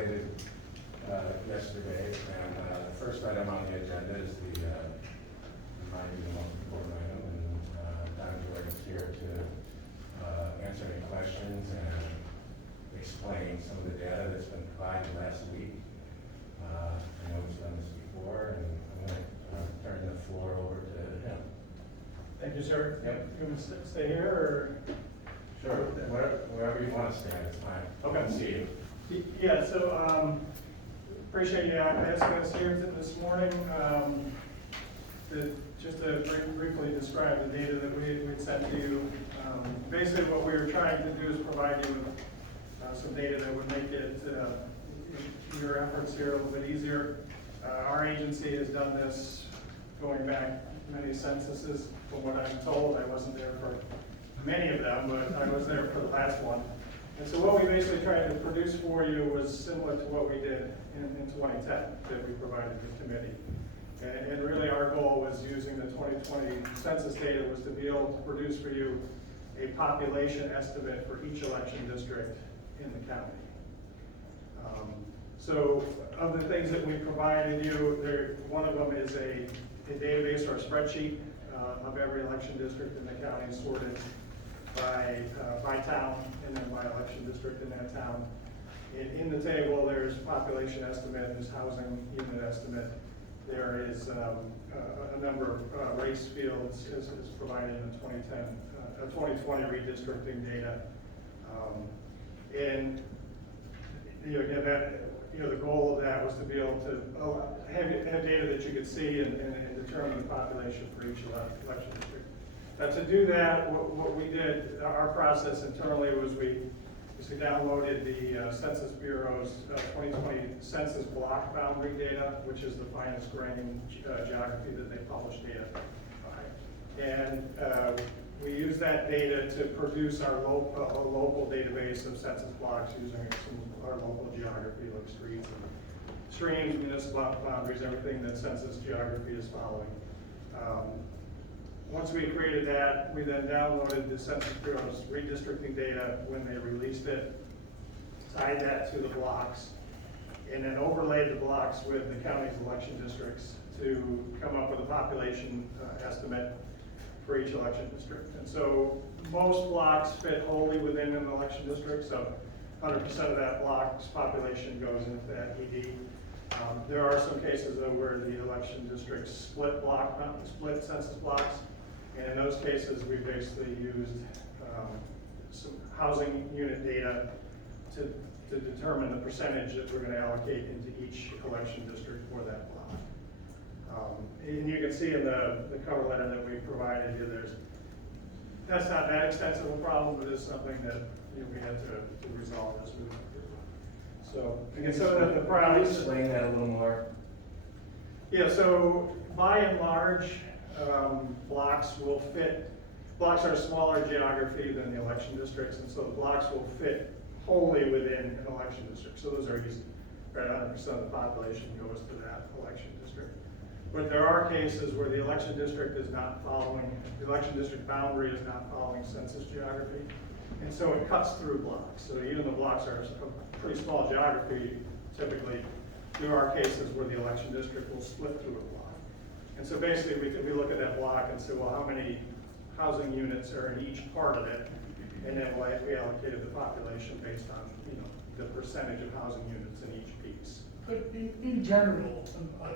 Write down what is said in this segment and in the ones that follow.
tabulated yesterday, and the first item on the agenda is the reminding the most important item, and Don George is here to answer any questions and explain some of the data that's been provided last week. I know he's done this before, and I'm going to turn the floor over to him. Thank you, sir. Yep. You want to stay here, or? Sure, wherever you want to stand, it's fine. Okay. I see you. Yeah, so appreciate you asking us here this morning. Just to briefly describe the data that we sent to you. Basically what we were trying to do is provide you with some data that would make it your efforts here a little bit easier. Our agency has done this going back many censuses. From what I'm told, I wasn't there for many of them, but I was there for the last one. And so what we basically tried to produce for you was similar to what we did in 2010 that we provided the committee. And really our goal was using the 2020 census data was to be able to produce for you a population estimate for each election district in the county. So of the things that we provided you, one of them is a database or a spreadsheet of every election district in the county sorted by town and then by election district in that town. In the table, there's population estimate, there's housing unit estimate. There is a number of race fields is provided in the 2020 redistricting data. And again, the goal of that was to be able to have data that you could see and determine the population for each election district. Now to do that, what we did, our process internally was we downloaded the Census Bureau's 2020 census block boundary data, which is the finest grain geography that they publish data by. And we use that data to produce our local database of census blocks using our local geography, like streams, municipal boundaries, everything that census geography is following. Once we created that, we then downloaded the Census Bureau's redistricting data when they released it, tied that to the blocks, and then overlaid the blocks with the county's election districts to come up with a population estimate for each election district. And so most blocks fit wholly within an election district, so 100% of that block's population goes into that ED. There are some cases though where the election districts split census blocks. And in those cases, we basically used some housing unit data to determine the percentage that we're going to allocate into each election district for that block. And you can see in the cover letter that we provided you, that's not that extensive a problem, but it's something that we had to resolve as we went through. So again, some of the problems. Can you explain that a little more? Yeah. So by and large. Blocks are smaller geography than the election districts, and so the blocks will fit wholly within an election district. So those are easy. Right, 100% of the population goes to that election district. But there are cases where the election district is not following, the election district boundary is not following census geography, and so it cuts through blocks. So even the blocks are a pretty small geography, typically, there are cases where the election district will split through a block. And so basically, we look at that block and say, well, how many housing units are in each part of it? And then we allocated the population based on, the percentage of housing units in each piece. But in general,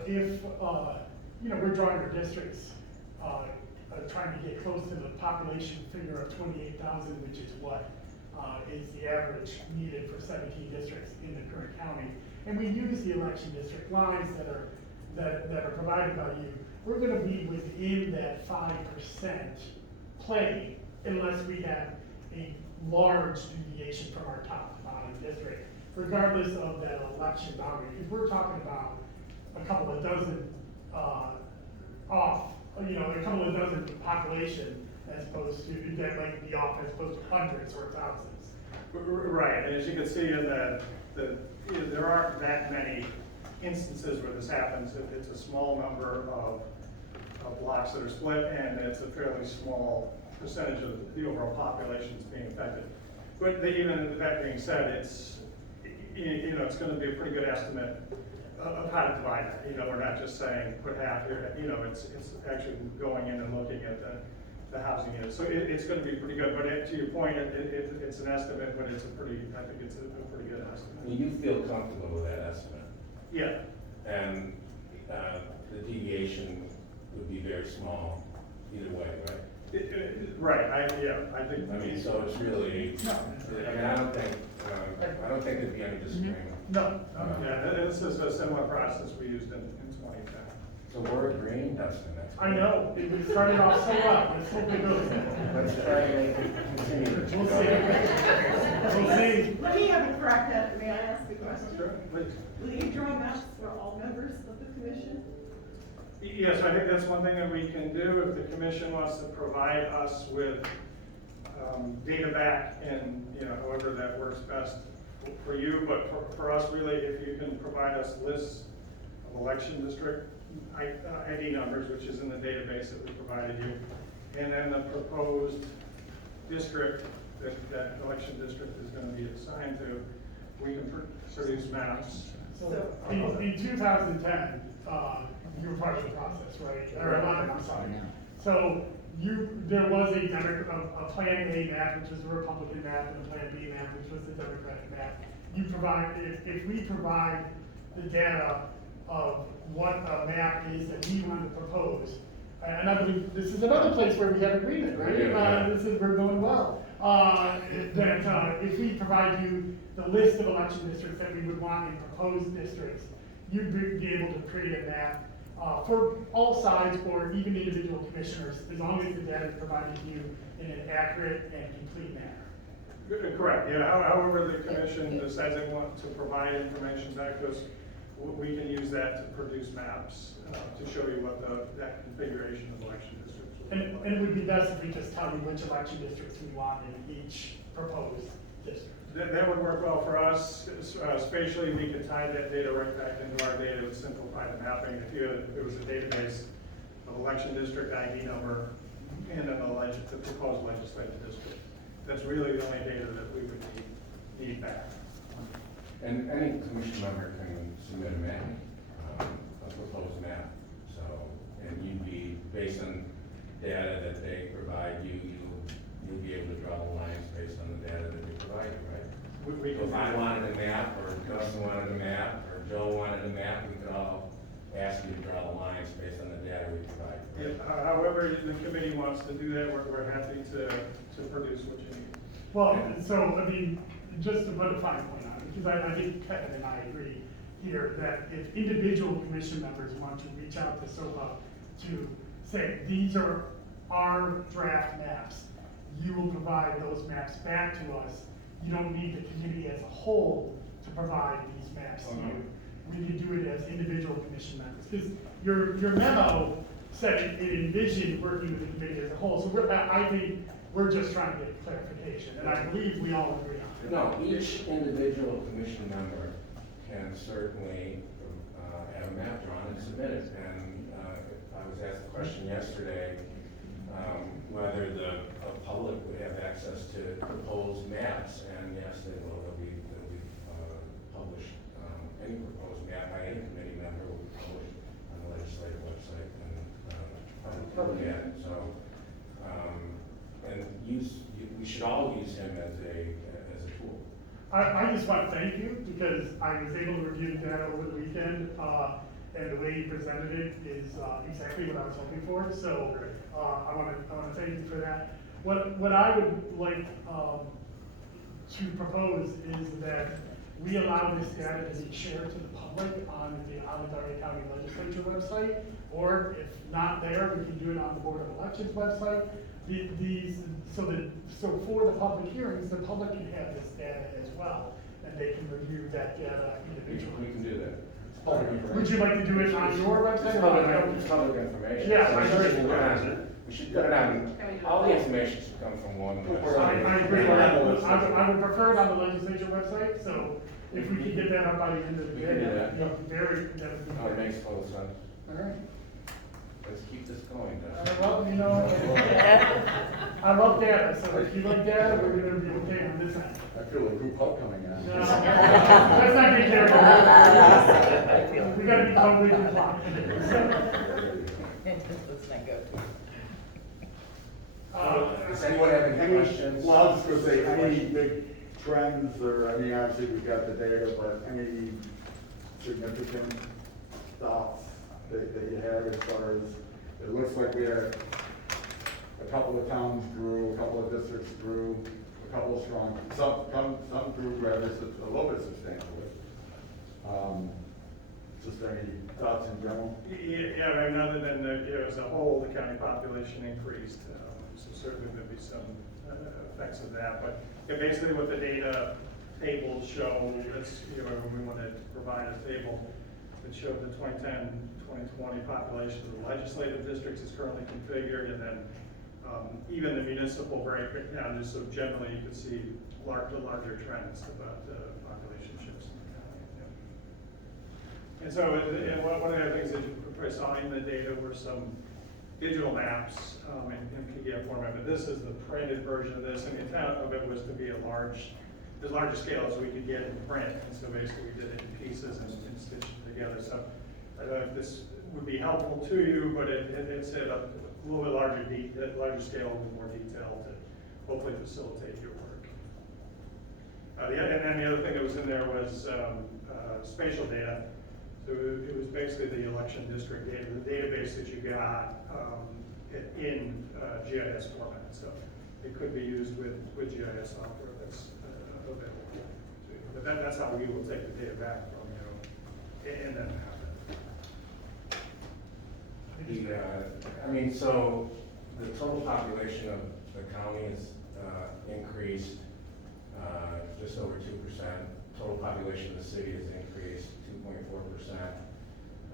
if, we're drawing our districts, trying to get close to the population figure of 28,000, which is what is the average needed for 17 districts in the current county. And we use the election district lines that are provided by you. We're going to be within that 5% play unless we have a large deviation from our top district, regardless of that election boundary. If we're talking about a couple of dozen a couple of dozen population as opposed to, that might be off as opposed to hundreds or thousands. Right, and as you can see in there aren't that many instances where this happens. It's a small number of blocks that are split, and it's a fairly small percentage of the overall population that's being affected. But even that being said, you know, it's gonna be a pretty good estimate of how to divide that. You know, we're not just saying put half here, you know, it's actually going in and looking at the housing units. So it's gonna be pretty good, but to your point, it's an estimate, but it's a pretty, I think it's a pretty good estimate. You feel comfortable with that estimate? Yeah, And the deviation would be very small either way, right? right, I think. I mean, so it's really, I mean, I don't think there'd be any disagreement. No, Yeah, this is a similar process we used in 2010. So we're agreeing, Dustin, that's. I know, it started off so well, let's hope it goes. Let's try and make it continue. We'll see. We'll see. Let me have a crack at it. May I ask a question? Sure, please. Will you draw maps for all members of the commission? Yes, I think that's one thing that we can do, if the commission wants to provide us with data back, and, you know, however that works best for you, but for us, really, if you can provide us lists of election district ID numbers, which is in the database that we provided you, and then the proposed district that election district is gonna be assigned to, we can produce maps. So, in 2010, you were part of the process, right? Or, I'm sorry. So, there was a Plan A map, which was the Republican map, and a Plan B map, which was the Democratic map. You provide, if we provide the data of what a map is that we want to propose, and I believe this is another place where we have agreement, right? Yeah. We're going well. That if we provide you the list of election districts that we would want in proposed districts, you'd be able to create a map for all sides or even individual commissioners, as long as the data is provided to you in an accurate and complete manner. Correct, yeah, however the commission decides they want to provide information back to us, we can use that to produce maps, to show you what that configuration of election districts will look like. And it would be best if we just tell you which election districts we want in each proposed district. That would work well for us. Spatially, we could tie that data right back into our data. It would simplify the mapping. If it was a database of election district ID number and then the proposed legislative district, that's really the only data that we would need back. And any commission member can submit a map, a proposed map. So, and you'd be, based on data that they provide you, you'll be able to draw the lines based on the data that they provide you, right? So if I wanted a map, or Dustin wanted a map, or Joe wanted a map, we could all ask you to draw the lines based on the data we provide. Right? Yeah, however the committee wants to do that, we're happy to produce what you need. Well, so, I mean, just to put a fine point on it, because I think Kevin and I agree here that if individual commission members want to reach out to SOPA to say, these are our draft maps, you will provide those maps back to us. You don't need the committee as a whole to provide these maps to you. We can do it as individual commission members, because your memo said it envisioned working with the committee as a whole, so I think we're just trying to get clarification, and I believe we all agree on it. No, each individual commission member can certainly have a map drawn and submit it. And I was asked a question yesterday, whether the public would have access to proposed maps, and yes, they will. They'll be published. Any proposed map by any committee member will be published on the legislative website, and public at it. So, and we should all use him as a tool. I just want to thank you, because I was able to review the data over the weekend, and the way you presented it is exactly what I was hoping for, so I want to thank you for that. What I would like to propose is that we allow this data to be shared to the public on the Onondaga County Legislature website, or if not there, we can do it on the Board of Elections website. So for the public hearings, the public can have this data as well, and they can review that data individually. We can do that. Would you like to do it on your website? It's public information. Yeah, So I agree. we should put it on, all the information should come from one website. I agree. I would prefer it on the legislature website, so if we could get that up by the end of the We day, can do that. that would be that would be No, it great. makes total sense. All right. Let's keep this going, Dustin. Well, I love data, so if you like data, we're gonna be okay on this end. I feel a group hug coming in. No, let's not get carried away. We gotta be totally compliant. Let's not go too. Does anyone have any questions? Well, I was just gonna say, any big trends, or, I mean, obviously we've got the data, but any significant thoughts that you had as far as, it looks like we had a couple of towns grew, a couple of districts grew, a couple of strong, some grew rather, a little bit substantially. Just any thoughts in general? Yeah, I mean, other than, as a whole, the county population increased, so certainly there'd be some effects of that, but yeah, basically what the data tables show, that's, when we wanted to provide a table that showed the 2010, 2020 population of the legislative districts is currently configured, and then even the municipal breakdown, just so generally you could see the larger trends about population shifts in the county. Yeah. And so, one of the other things that you probably saw in the data were some digital maps in PDF format, but this is the printed version of this, and the intent of it was to be as large a scale as we could get in print, and so basically we did it in pieces and stitched it together. So I don't know if this would be helpful to you, but it's at a little bit larger scale with more detail to hopefully facilitate your work. And then the other thing that was in there was spatial data. So it was basically the election district data, the database that you got in GIS format. So it could be used with GIS software that's available to you. But that's how we will take the data back from you, and then have it. So the total population of the county is increased just over 2%. Total population of the city has increased 2.4%.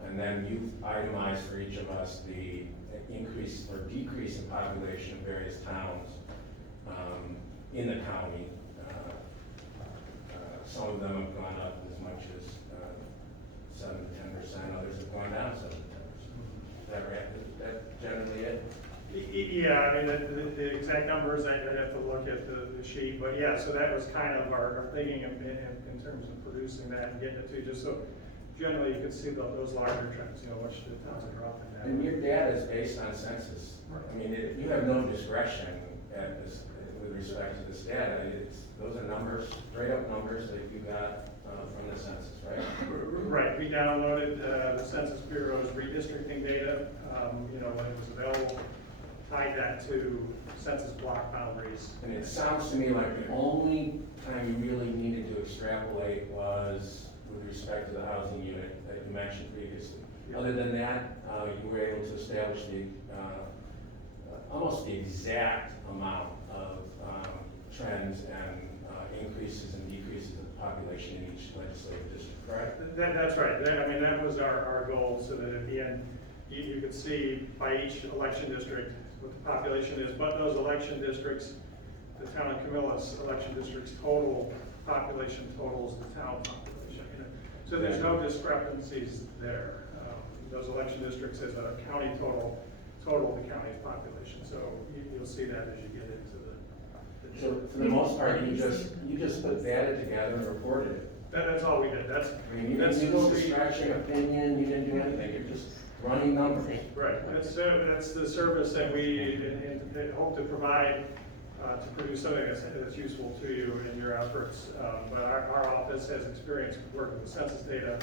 And then you've itemized for each of us the increase or decrease in population of various towns in the county. Some of them have gone up as much as 7 to 10%, others have gone down 7 to 10%. Is that right? Is that generally it? Yeah, I mean, the exact numbers, I'd have to look at the sheet, but yeah, so that was kind of our thinking in terms of producing that and getting it to you, just so generally you could see those larger trends, which the towns are up and down. And your data is based on census. I mean, you have no discretion at this, with respect to this data. Those are numbers, straight up numbers that you got from the census, right? Right, we downloaded the Census Bureau's redistricting data, when it was available, tied that to census block boundaries. And it sounds to me like the only time you really needed to extrapolate was with respect to the housing unit that you mentioned previously. Other than that, you were able to establish almost the exact amount of trends and increases and decreases of the population in each legislative district, correct? That's right. That was our goal, so that at the end, you could see by each election district what the population is, but those election districts, the town of Camilla's election district's total population totals the town population. So there's no discrepancies there. Those election districts as a county total the county's population. So you'll see that as you get into the. So for the most part, you just put data together and reported it. That's all we did. You didn't scratch your opinion, you didn't do anything, you're just running numbers. Right, that's the service that we hope to provide to produce something that's useful to you in your efforts. But our office has experience working with census data,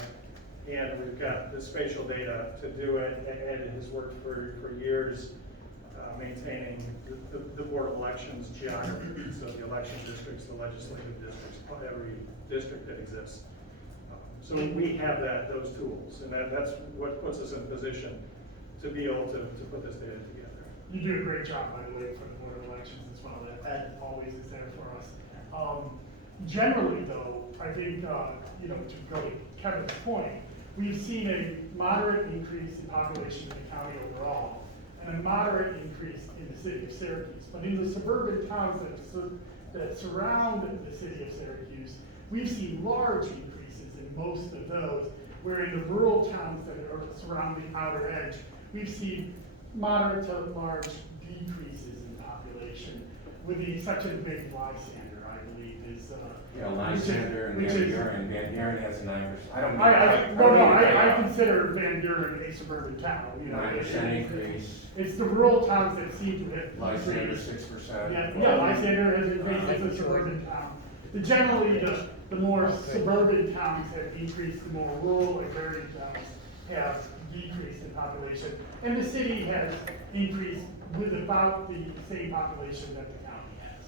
and we've got the spatial data to do it. Ed has worked for years maintaining the Board of Elections geography, so the election districts, the legislative districts, every district that exists. So we have those tools, and that's what puts us in a position to be able to put this data together. You do a great job, by the way, for the Board of Elections as well. That always is there for us. Generally, though, I think, to go to Kevin's point, we've seen a moderate increase in population in the county overall, and a moderate increase in the city of Syracuse. But in the suburban towns that surround the city of Syracuse, we've seen large increases in most of those, where in the rural towns that are surrounding outer edge, we've seen moderate to large decreases in population. population, with the exception of maybe Lysander, I believe, is, Yeah, which is- Lysander and which Van is- Buren. Van Buren has a 9%. I don't. I consider Van Buren a suburban town, you know. 9% increase. It's the rural towns that seem to have Lysander increased. 6%. Yeah, Lysander has increased as a suburban town. Generally, the more suburban towns have increased, the more rural agrarian towns have decreased in population. And the city has increased with about the same population that the county has,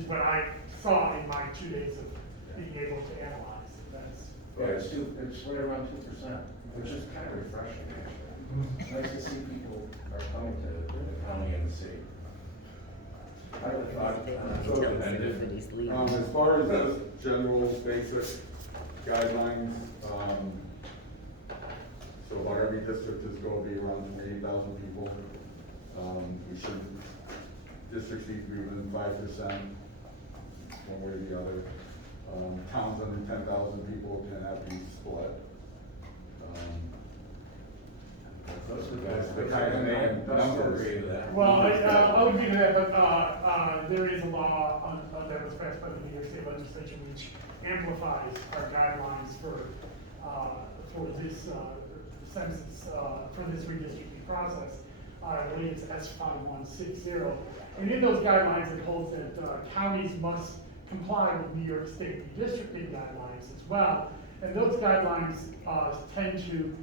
is what I saw in my 2 days of being able to analyze. That's, Yeah, it's right around 2%, which is kind of refreshing, actually. It's nice to see people are coming to the county and the city. I would have thought, As far as those general basic guidelines, so our every district is going to be around 28,000 people. We should, districts need to be within 5%, one way or the other. Towns under 10,000 people can have these split. That's the kind of main numbers. Agree with that. well, I would agree to that, but there is a law that was passed by the New York State Legislature which amplifies our guidelines for this census, for this redistricting process. I believe it's S5160. And in those guidelines, it holds that counties must comply with New York State redistricting guidelines as well. And those guidelines tend to,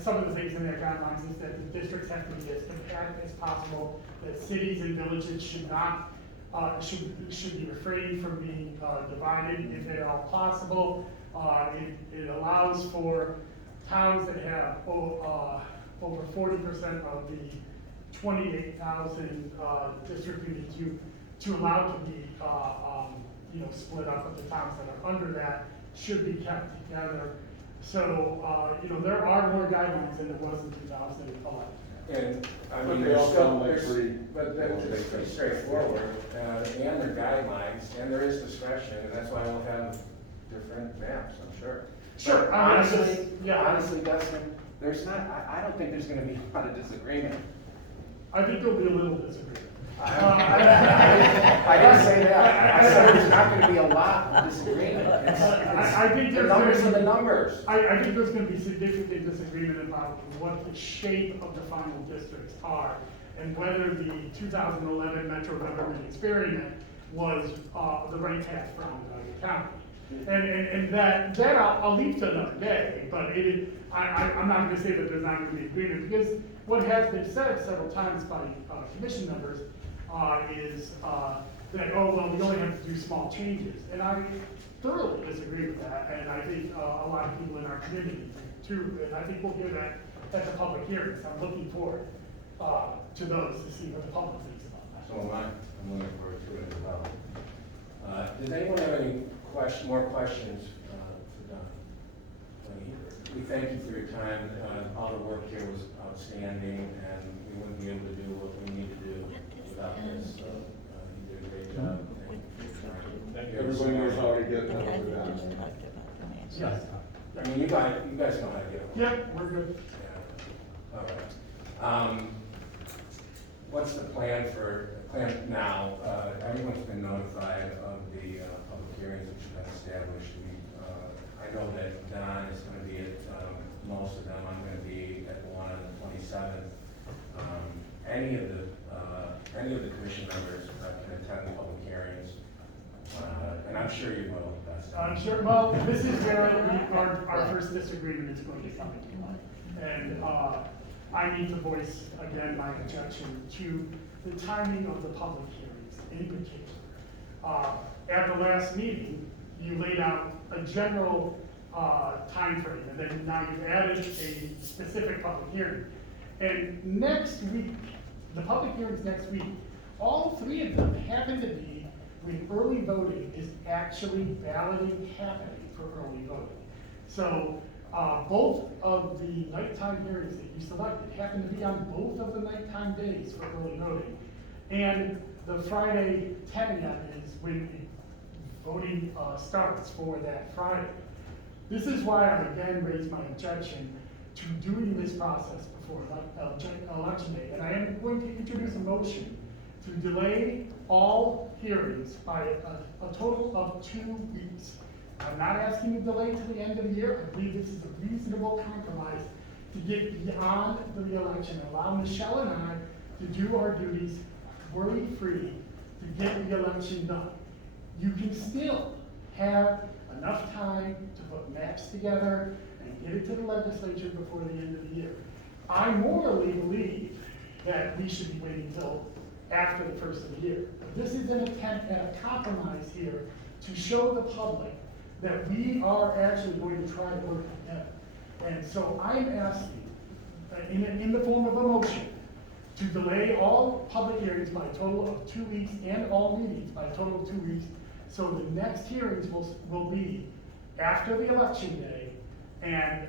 some of the things in their guidelines is that the districts have to be as compact as possible, that cities and villages should not, should be refrained from being divided if at all possible. It allows for towns that have over 40% of the 28,000 district units to allow to be split up, but the towns that are under that should be kept together. So, there are more guidelines than there was in 2011. And, I But mean, they there's all still, sound like there's, pretty- but that's pretty straightforward, and there are guidelines, and there is discretion, and that's why we'll have different maps, I'm sure. Sure, But I mean, it's honestly, just- yeah. honestly, Dustin, there's not, I don't think there's gonna be a lot of disagreement. I think there'll be a little disagreement. I didn't say that, I said there's not gonna be a lot of disagreement. I think The there's numbers are gonna the be, numbers. I think there's gonna be significant disagreement about what the shape of the final districts are, and whether the 2011 Metro government experiment was the right path for Onondaga County. And that I'll leave to another day, but I'm not gonna say that there's not gonna be agreement, because what has been said several times by commission members is that, oh, well, we only have to do small changes. And I thoroughly disagree with that, and I think a lot of people in our community do too, and I think we'll hear that at the public hearings. I'm looking forward to those to see what the public thinks about that. So am I, I'm looking forward to it as well. Does anyone have any more questions for Don? We thank you for your time. All the work here was outstanding, and we wouldn't be able to do what we need to do without this. So you did a great job. Thank you for your time. Everybody knows how to get them over that. Yes. I mean, you guys know how to get them. Yep, we're good. Yeah. All right. What's the plan now? Everyone's been notified of the public hearings that have been established. I know that Don is going to be at most of them. I'm going to be at one on the 27th. Any of the commission members can attend the public hearings, and I'm sure you will. I'm sure, well, this is where our first disagreement is going to come into play. And I need to voice again my objection to the timing of the public hearings in particular. At the last meeting, you laid out a general time frame, and then now you've added a specific public hearing. And next week, the public hearings next week, all three of them happen to be when early voting is actually balloting happening for early voting. So both of the nighttime hearings that you selected happen to be on both of the nighttime days for early voting. And the Friday 10 a.m. is when the voting starts for that Friday. This is why I again raised my objection to doing this process before election day. And I am going to introduce a motion to delay all hearings by a total of 2 weeks. I'm not asking you to delay to the end of the year. I believe this is a reasonable compromise to get beyond the election, allow Michelle and I to do our duties worry-free to get the election done. You can still have enough time to put maps together and get it to the legislature before the end of the year. I morally believe that we should be waiting until after the first of the year. But this is an attempt at a compromise here to show the public that we are actually going to try to work together. And so I'm asking, in the form of a motion, to delay all public hearings by a total of 2 weeks and all meetings by a total of 2 weeks. So the next hearings will be after the election day and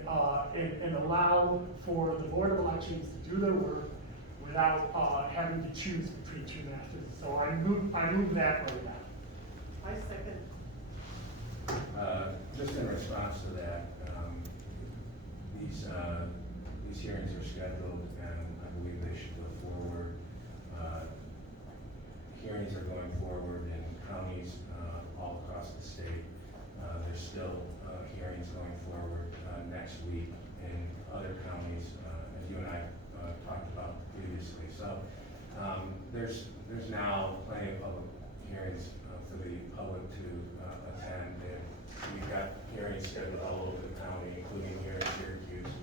allow for the Board of Elections to do their work without having to choose between 2 masters. So I move that right now. I second. Just in response to that, these hearings are scheduled, and I believe they should go forward. Hearings are going forward in counties all across the state. There's still hearings going forward next week in other counties, as you and I talked about previously. So there's now plenty of public hearings for the public to attend, and we've got hearings scheduled all over the county, including here in Syracuse.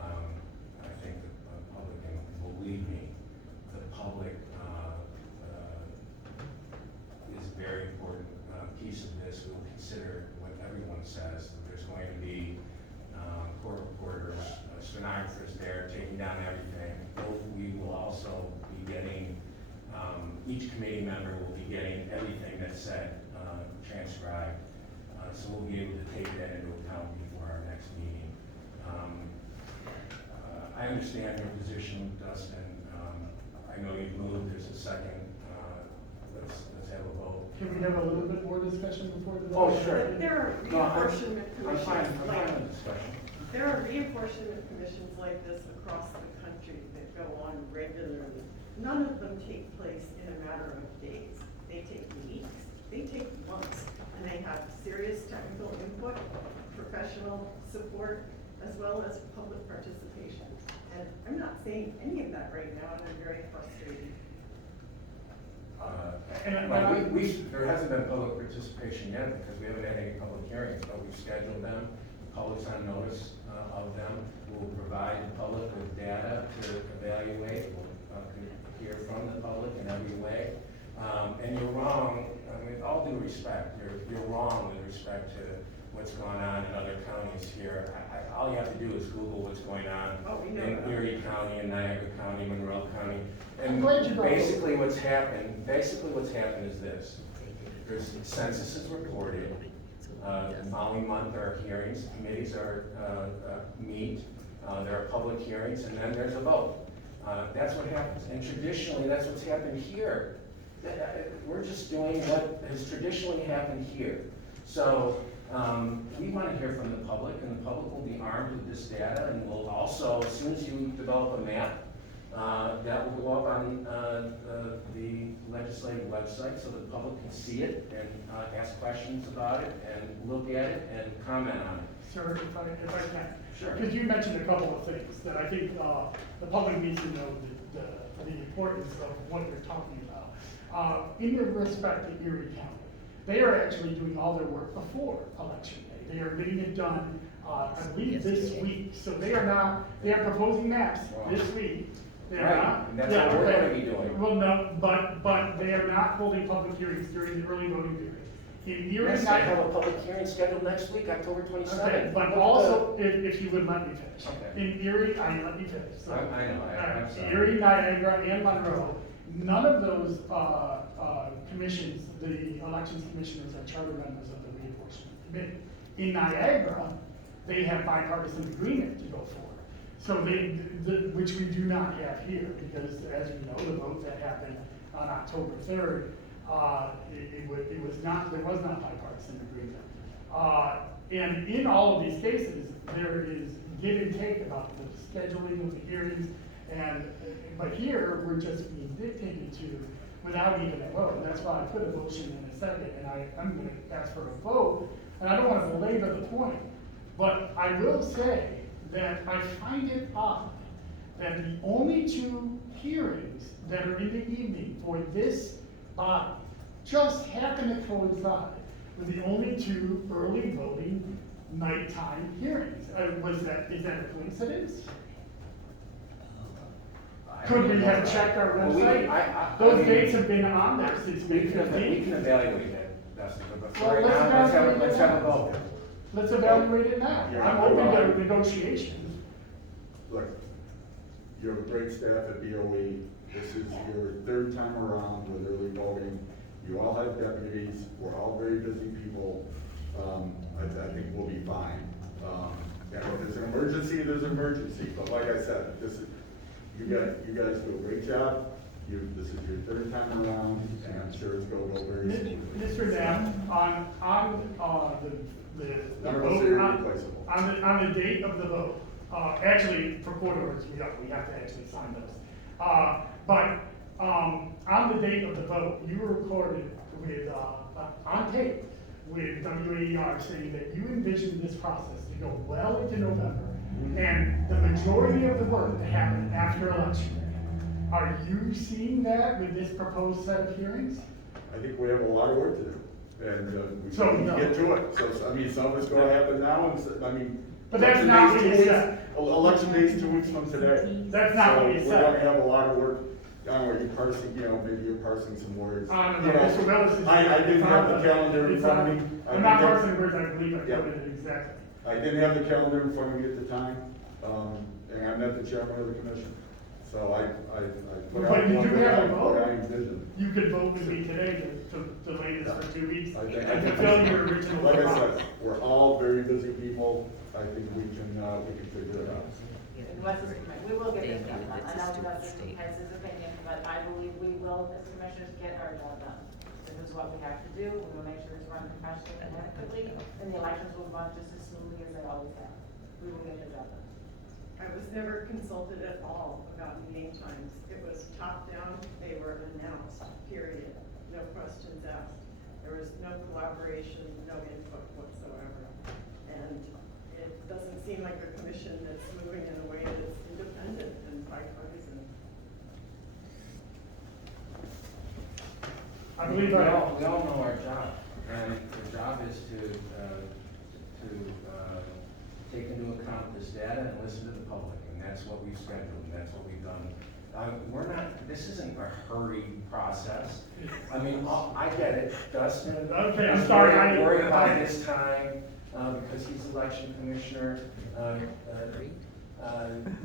I think the public, and believe me, the public is a very important piece of this. We'll consider what everyone says. There's going to be court reporters, stenographers there taking down everything. We will also be getting, each committee member will be getting everything that's said transcribed. So we'll be able to take that into account before our next meeting. I understand your position, Dustin. I know you've moved. There's a second. Let's have a vote. Can we have a little bit more discussion before the? Oh, sure. But there are No, reapportionment I'm fine commissions with discussion. there are reapportionment commissions like this across the country that go on regularly. None of them take place in a matter of days. They take weeks, they take months, and they have serious technical input, professional support, as well as public participation. And I'm not saying any of that right now, and I'm very frustrated. There hasn't been public participation yet because we haven't had any public hearings, but we've scheduled them. The public's on notice of them. We'll provide the public with data to evaluate. We'll hear from the public in every way. And you're wrong, I mean, with all due respect, you're wrong with respect to what's going on in other counties here. All you have to do is Google what's going on in Erie County, in Niagara County, Monroe County. And basically what's happened is this. There's censuses reported. The following month there are hearings, committees are meet, there are public hearings, and then there's a vote. That's what happens, and traditionally that's what's happened here. We're just doing what has traditionally happened here. So we want to hear from the public, and the public will be armed with this data, and we'll also, as soon as you develop a map, that will go up on the legislative website so the public can see it and ask questions about it and look at it and comment on it. Sir, if I can. Sure. Because you mentioned a couple of things that I think the public needs to know the importance of what they're talking about. In respect to Erie County, they are actually doing all their work before election day. They are getting it done, I believe, this week. So they are proposing maps this week. They are not. And that's what we're going to be doing. Well, no, but they are not holding public hearings during the early voting period. In Erie Yes, I have a public hearing scheduled next week, October 27th. Okay, but also, if you would let me finish. Okay. In Erie, let me finish. So, I know, I'm sorry. Erie, Niagara, and Monroe, none of those commissions, the elections commissioners are charter members of the reapportionment committee. In Niagara, they have bipartisan agreement to go forward. So which we do not have here, because as you know, the vote that happened on October 3rd, there was not bipartisan agreement. And in all of these cases, there is give and take about the scheduling of the hearings, but here, we're just being dictated to without even a vote. And that's why I put a motion in a second, and I'm gonna ask for a vote, and I don't wanna belabor the point. But I will say that I find it odd that the only two hearings that are in the evening for this body just happen to coincide with the only two early voting nighttime hearings. Is that a coincidence? Could we have checked our Well, website? Those dates have been on there since May We can 15th. evaluate that, Dustin, but Well, for right let's now, evaluate let's it have a now. vote. Let's evaluate it now. Yeah, I'm open well, to negotiations. Look, you have a great staff at BOE. This is your third time around with early voting. You all have deputies. We're all very busy people. I think we'll be fine. And if there's an emergency, there's an emergency. But like I said, you guys do a great job. This is your third time around, and I'm sure it's going to go very smoothly. Mr. Knapp, on the None of us vote, are irreplaceable. on the date of the vote, actually, for court orders, we have to actually sign those. But on the date of the vote, you were recorded with, on tape, with WAER saying that you envisioned this process to go well into November, and the majority of the work to happen after election day. Are you seeing that with this proposed set of hearings? I think we have a lot of work to do, and we So, need to no. get to it. So, I mean, some of it's gonna happen now, and I mean. But that's election not day's what you 2 weeks- said. Election day's 2 weeks from today. That's not what you So we're gonna said. have a lot of work. I don't know, you're parsing, maybe you're parsing some words. No, You know, Mr. Willis is. I didn't have the calendar in It's front on- of me. I'm not didn't have- parsing words, I believe I Yeah. quoted it exactly. I didn't have the calendar in front of me at the time, and I'm not the chairman of the commission. So I put out. But you what do have a I- what vote. I envisioned. You could vote with me today to delay this for 2 weeks I and think- fulfill your original Like I promise. said, we're all very busy people. I think we can figure it out. We will get this done. I know Dustin has his opinion, but I believe we will, as commissioners, get our job done. This is what we have to do. We will make sure it's run professionally and adequately, and the elections will run just as smoothly as they always have. We will get the job done. I was never consulted at all about meeting times. It was top down, they were announced, period. No questions asked. There was no collaboration, no input whatsoever. And it doesn't seem like a commission that's moving in a way that's independent and bipartisan. I believe We I, all know our job, and the job is to take into account this data and listen to the public, and that's what we've scheduled, and that's what we've done. This isn't a hurried process. I mean, I get it, Dustin. Okay, I'm sorry, I- Worry about this time, because he's election commissioner.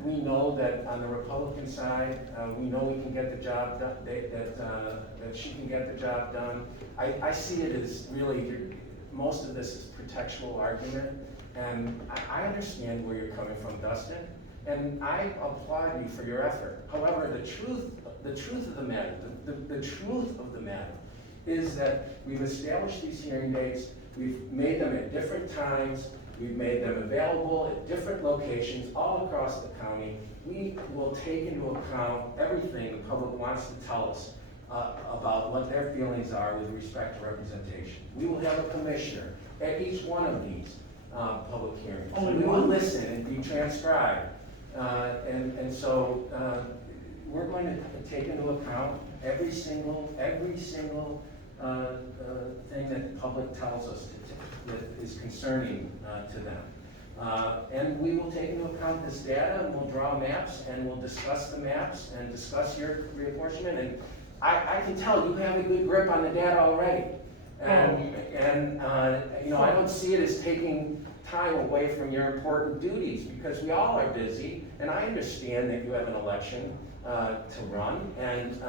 We know that on the Republican side, we know we can get the job done, that she can get the job done. I see it as really, most of this is protectual argument, and I understand where you're coming from, Dustin, and I applaud you for your effort. However, the truth of the matter, the truth of the matter is that we've established these hearing dates, we've made them at different times, we've made them available at different locations all across the county. We will take into account everything the public wants to tell us about what their feelings are with respect to representation. We will have a commissioner at each one of these public hearings. Only We will one? listen and be transcribed. And so we're going to take into account every single thing that the public tells us that is concerning to them. And we will take into account this data, and we'll draw maps, and we'll discuss the maps, and discuss your reapportionment. And I can tell you have a good grip on the data already. And I don't see it as taking time away from your important duties, because we all are busy, and I understand that you have an election to run, and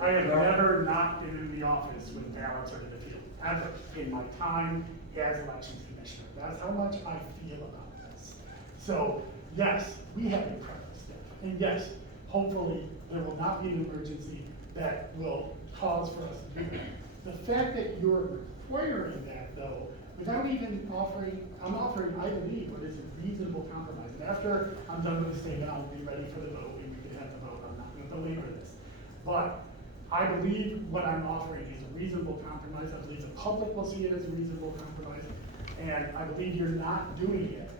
I have never not been in the office when ballots are in the field, ever, in my time as elections commissioner. That's how much I feel about this. So, yes, we have incredible staff, and yes, hopefully, there will not be an emergency that will cause for us to do that. The fact that you're requiring that, though, without even offering, I'm offering, I believe, what is a reasonable compromise. And after I'm done with the statement, I'll be ready for the vote, and we can have the vote. I'm not going to belabor this. But I believe what I'm offering is a reasonable compromise. I believe the public will see it as a reasonable compromise. And I believe you're not doing it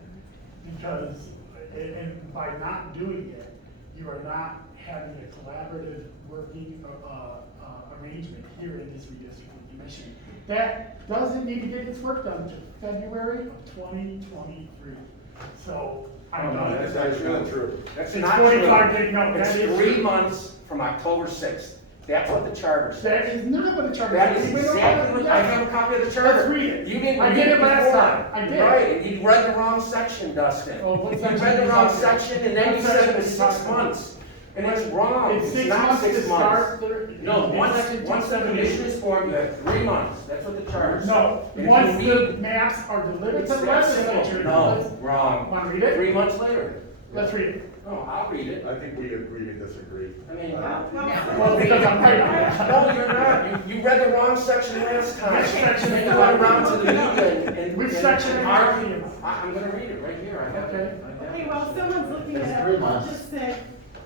because, and by not doing it, you are not having a collaborative working arrangement here in this redistricting commission. That doesn't need to get its work done until February of 2023. So, I don't know. That's not true. That's It's not 45 true. days, no, It's that is 3 true. months from October 6th. That's what the charter says. That is not what the charter That says. is We don't exactly what, I yes. have a copy of the charter. Let's read it. You didn't I read did it last before. time. I did. Right, and you read the wrong section, Dustin. Oh, what You section read are the you wrong talking about? section, and then What you said it section was are you 6 talking about? months. And it's wrong. It's 6 not months 6 to months. start the. No, it's once section the 278. commission is formed, you have 3 months. That's what the charter says. No, And if once you the read- maps are delivered It's to the that simple. legislature. No, wrong. Want to read it? 3 months later. Let's read it. No, I'll read it. I think we agree to disagree. I mean, Well, because I'm right on it. no, you're not. You read the wrong section last time. Which section? And you went around to the media and. Which and- section and are you argued. talking about? I'm gonna read it right here. I have it. Okay. I have Okay, it. well, someone's looking It's at 3 it, months. just said,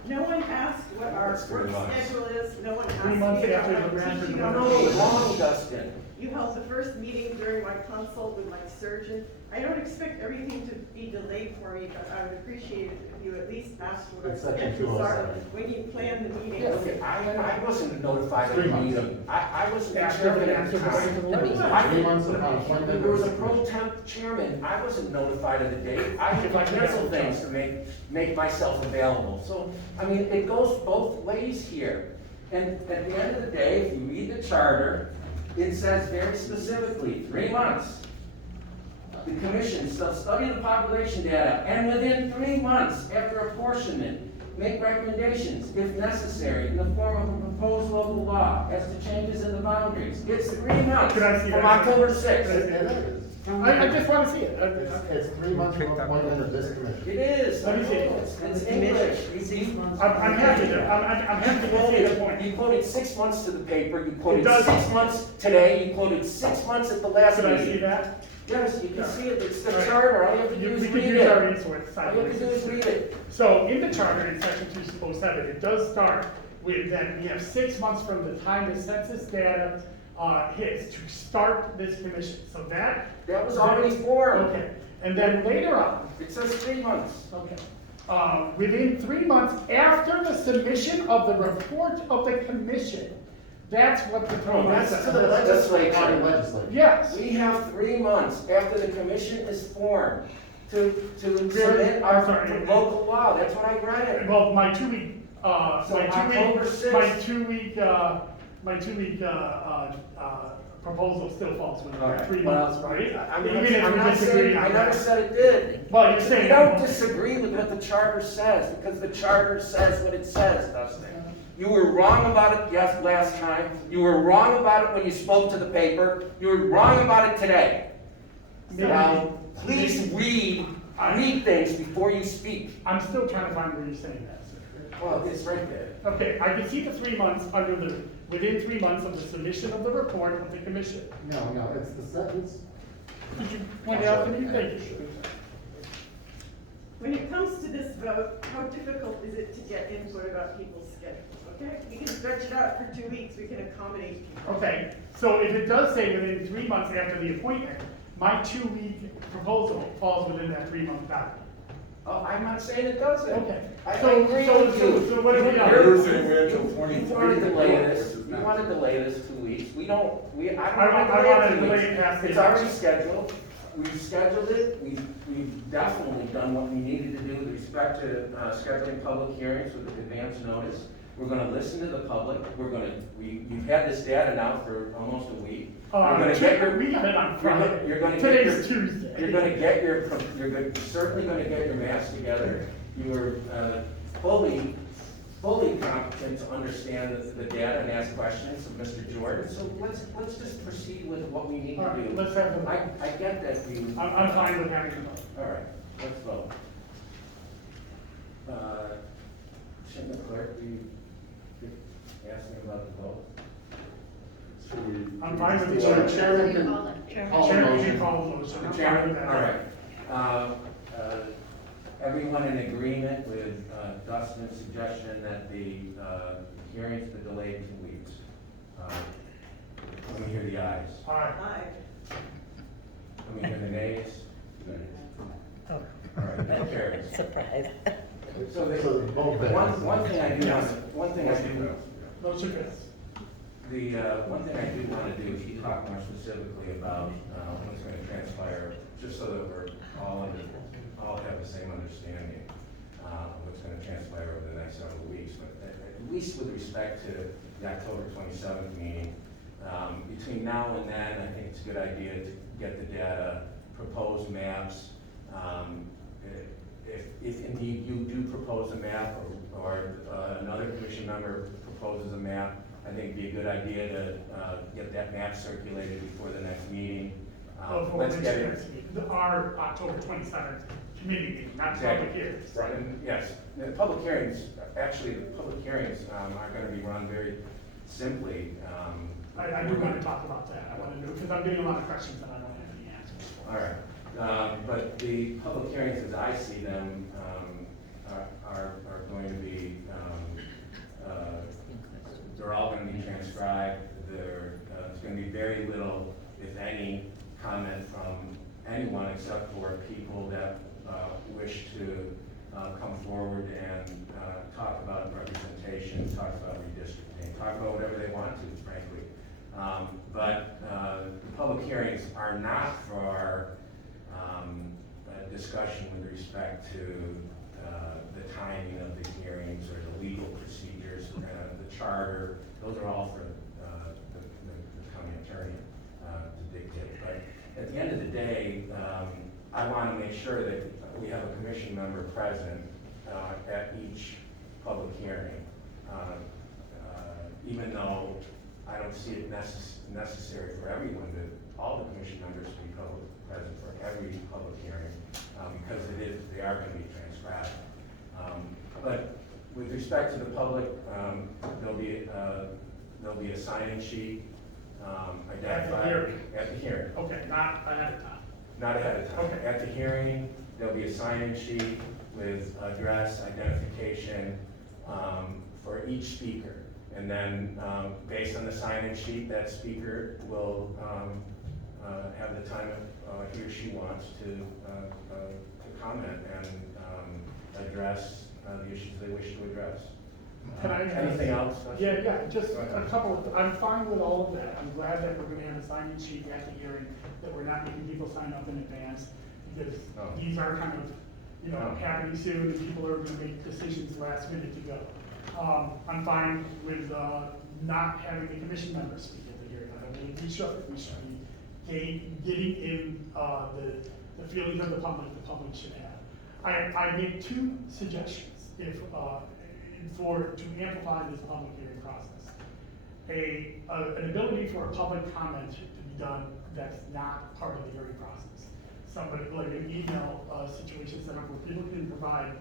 no one asked what our It's 3 work months. schedule is, no one asked 3 me months about after my the grant teaching and No, obligations. wrong, Dustin. You held the first meeting during my consult with my surgeon. I don't expect everything to be delayed for me, but I would appreciate it if you at least asked what our It's section schedules are 207. when you plan the meetings. Yeah, okay, I wasn't notified of 3 the months. meeting. I wasn't After chairman the at the time. legislature. 3 months upon appointment. There was a pro temp chairman, I wasn't notified of the date, I had to cancel things to make myself available. So, I mean, it goes both ways here. And at the end of the day, if you read the charter, it says very specifically, 3 months. The commission shall study the population data, and within 3 months after apportionment, make recommendations, if necessary, in the form of a proposed local law as to changes in the boundaries. It's 3 months Could I see from that? October It 6th. is. I just want to see it. It's 3 months from appointment of this commission. It is. Let me see. It's English. I'm happy to, I'm happy to see the point. You quoted 6 months to the paper, you quoted does. 6 months today, you quoted 6 months at the last Could I see meeting. that? Yes, you can see it, it's the All right. charter, all you have to do is We can read use our it. resource. All you have to do is read it. So in the charter, in section 207, it does start with that we have 6 months from the time the census data hits to start this commission. So that. That was already formed. Okay, and then later on, It says 3 months. okay, within 3 months after the submission of the report of the commission, that's what the. No, that's to the County legislature. legislature. Yes. We have 3 months after the commission is formed to Really? submit our I'm sorry. local law, that's what I read it. Well, my 2 week, So October 6th. my 2 week, proposal still falls within All right, 3 well, months, right? I'm Even not, if I'm we not disagree saying, on I never that. said it did. Well, you're saying. We don't disagree with what the charter says, because the charter says what it says, Dustin. You were wrong about it, yes, last time. You were wrong about it when you spoke to the paper. You were wrong about it today. Maybe- Now, please read things before you speak. I'm still trying to find where you're saying that, sir. Well, it's right there. Okay, I can see the 3 months within 3 months of the submission of the report of the commission. No, it's the sentence. Could you point it out to me? Thank you. When it comes to this vote, how difficult is it to get input about people's schedules, okay? We can stretch it out for 2 weeks, we can accommodate people. Okay, so if it does say within 3 months after the appointment, my 2 week proposal falls within that 3 month time. Oh, I'm not saying it doesn't. Okay. I So- agree so- with so- you. so what do we got? You're saying we're until You 23. want to delay this, Which is you not- want to delay this 2 weeks, I don't I want to wanna delay delay it 2 it weeks. past the It's already election. scheduled, we've scheduled it, we've definitely done what we needed to do with respect to scheduling public hearings with advance notice. We're gonna listen to the public, we've had this data now for almost a week. You're gonna get your- We got it on Friday. You're gonna get Today's your- Tuesday. You're certainly gonna get your maps together. You're fully competent to understand the data and ask questions of Mr. Jordan. So let's just proceed with what we need All to right, do. let's have the, I get that you. I'm fine with having the vote. All right, let's vote. Shouldn't the clerk be asking about the vote? Should we? I'm fine with the So chair. chairman can call a Chairman, motion. can call the motion. I'm The fine chairman, with that. all right. everyone in agreement with Dustin's suggestion that the hearings be delayed 2 weeks? Let me hear the ayes. Aye. Aye. Let me hear the nays. All right, that carries. Surprise. So the, So both one thing I do want, one thing I do, Motion passed. the, one thing I do want to do is talk more specifically about what's going to transpire, just so that we're all have the same understanding of what's going to transpire over the next several weeks. But at least with respect to the October 27th meeting, between now and then, I think it's a good idea to get the data, propose maps. If indeed you do propose a map, or another commission member proposes a map, I think it'd be a good idea to get that map circulated before the next meeting. Let's get it. Our October 27th committee meeting, not public hearings. Right, and yes, the public hearings, actually, the public hearings are gonna be run very simply. I do want to talk about that. I want to know, because I'm getting a lot of questions and I don't have any answers for. All right, but the public hearings, as I see them, are going to be, they're all gonna be transcribed. There's gonna be very little, if any, comment from anyone except for people that wish to come forward and talk about representation, talk about redistricting, talk about whatever they want to, frankly. But the public hearings are not for a discussion with respect to the timing of the hearings or the legal procedures, the charter. Those are all for the county attorney to dictate. But at the end of the day, I want to make sure that we have a commission member present at each public hearing. Even though I don't see it necessary for everyone all the commission members to be present for every public hearing, because they are going to be transcribed. But with respect to the public, there'll be a sign-in sheet identified at the hearing. Okay, not ahead of time. Not ahead of time. Okay. At the hearing, there'll be a sign-in sheet with address, identification for each speaker. And then, based on the sign-in sheet, that speaker will have the time he or she wants to comment and address the issues they wish to address. Can I? Anything else? Yeah, just a couple of, I'm fine with all of that. I'm glad that we're gonna have a sign-in sheet at the hearing, that we're not making people sign up in advance, because these are kind of, happening soon, and people are gonna make decisions last minute to go. I'm fine with, not having the commission members speak at the hearing. I believe we should be getting in, the feelings of the public should have. I make two suggestions, if, to amplify this public hearing process. An ability for a public comment to be done that's not part of the hearing process. Somebody, like an email situation set up where people can provide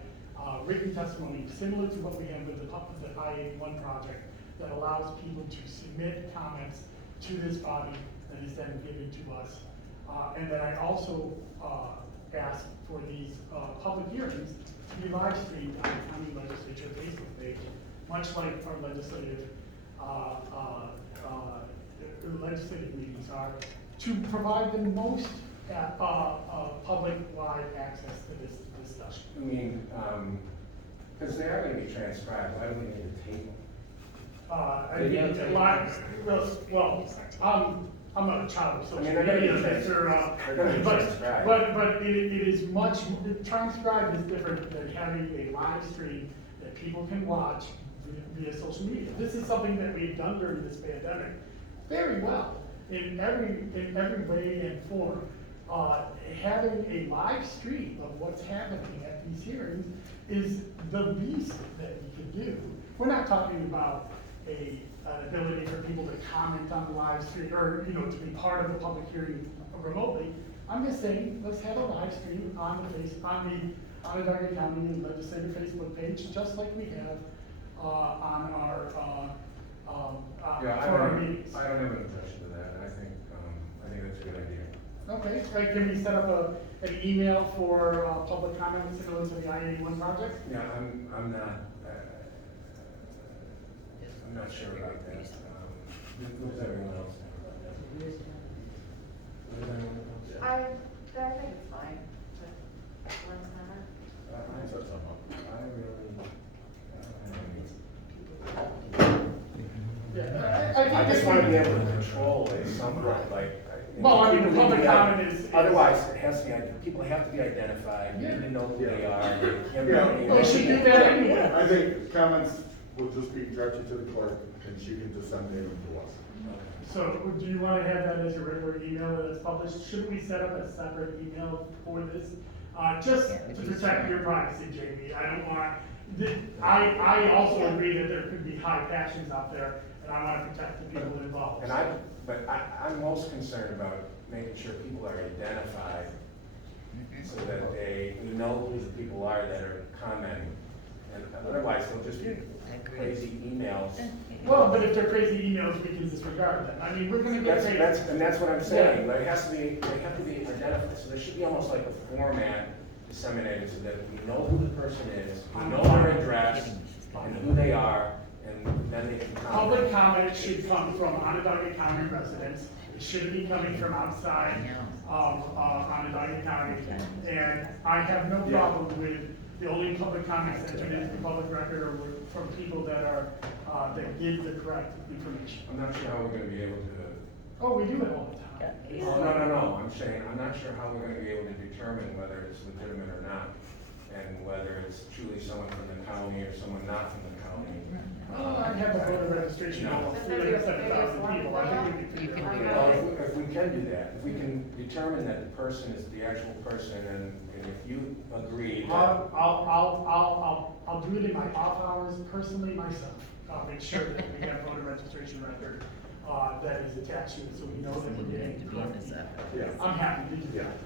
written testimony similar to what we have with the IA1 project, that allows people to submit comments to this body that is then given to us. And then I also ask for these public hearings to be live streamed on the county legislature Facebook page, much like our legislative meetings are, to provide the most public live access to this discussion. I mean, because they are going to be transcribed, why do we need a tape? I mean, well, I'm a child of social I mean, they're media, gonna be they're gonna be transcribed. but it is much, transcribed is different than having a live stream that people can watch via social media. This is something that we've done during this pandemic very well, in every way and form. Having a live stream of what's happening at these hearings is the least that we can do. We're not talking about an ability for people to comment on the live stream, or, to be part of the public hearing remotely. I'm just saying, let's have a live stream on the Onondaga County Legislative Facebook page, just like we have on our for our meetings. I don't have an objection to that. I think that's a good idea. Okay, right, can we set up an email for, public comments and those of the I-81 project? Yeah, I'm not sure about that. What does everyone else think about that? What does everyone else think? I think it's fine. One comment. I really, Yeah, I think just this want to one- be able to control it somehow, like. Well, I mean, the people need public to be- comment is- Otherwise, it has to be, people have to be identified, you need to know who they are, they can't be. Yeah. Well, we should do that anyway. I think comments will just be directed to the clerk, and she can disseminate them to us. So do you want to have that as your regular email that's published? Shouldn't we set up a separate email for this? Just to protect your privacy, Jamie. I don't want, I also agree that there could be high passions out there, and I want to protect the people involved. And I'm most concerned about making sure people are identified so that we know who the people are that are commenting. And otherwise, they'll just be crazy emails. Well, but if they're crazy emails, we can disregard them. I mean, we're gonna get paid. That's what I'm saying, but it has to be, they have to be identified, so there should be almost like a format disseminated so that we know who the person is, we know their address, and who they are, and then they can comment. Public comment should come from Onondaga County residents. It shouldn't be coming from outside of Onondaga County. And I have no problem with the only public comments entered into the public record are from people that are, that give the correct information. I'm not sure how we're gonna be able to. Oh, we do it all the time. Oh, no, I'm saying, I'm not sure how we're gonna be able to determine whether it's legitimate or not, and whether it's truly someone from the county or someone not from the county. Well, I have a voter registration of 307,000 people. I think we can figure it Well, out. if we can do that, if we can determine that the person is the actual person, and if you agree that. I'll do it in my off hours personally myself. I'll make sure that we have voter registration record, that is attached to it, so we know that we're getting the correct. Yeah. I'm happy to do that.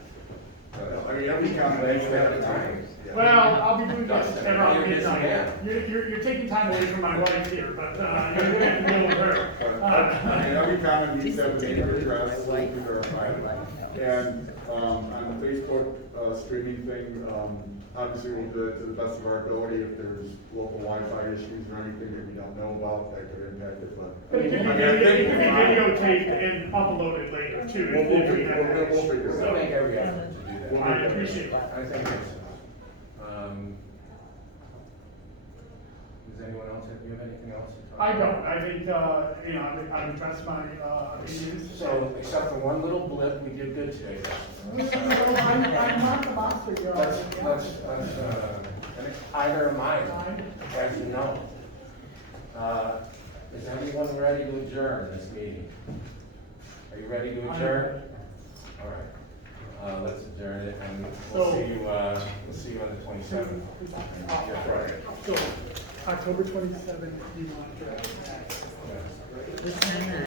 I mean, every comment makes that time. Well, I'll be doing this Dustin, around you're busy midnight. man. You're taking time away from my wife here, but, you're gonna have to deal with her. I mean, every comment needs to have a name and address, so we can verify it. And, on the Facebook, streaming thing, obviously we'll do it to the best of our ability. If there's local Wi-Fi issues or anything that we don't know about, that could impact it, but. But it can be videotaped and uploaded later too. if we have that We'll issue. figure it We'll out. make every effort to do that. I appreciate that. I think it's, does anyone else, do you have anything else to talk I about? don't, I think, I've addressed my, opinions. So, except for one little blip, we did good today. I'm not the monster, And either am I, as you know. Is everyone ready to adjourn this meeting? Are you ready to adjourn? All right, let's adjourn it, and we'll see you on the 27th. Yeah, right. So, October 27th, you want to. Yeah.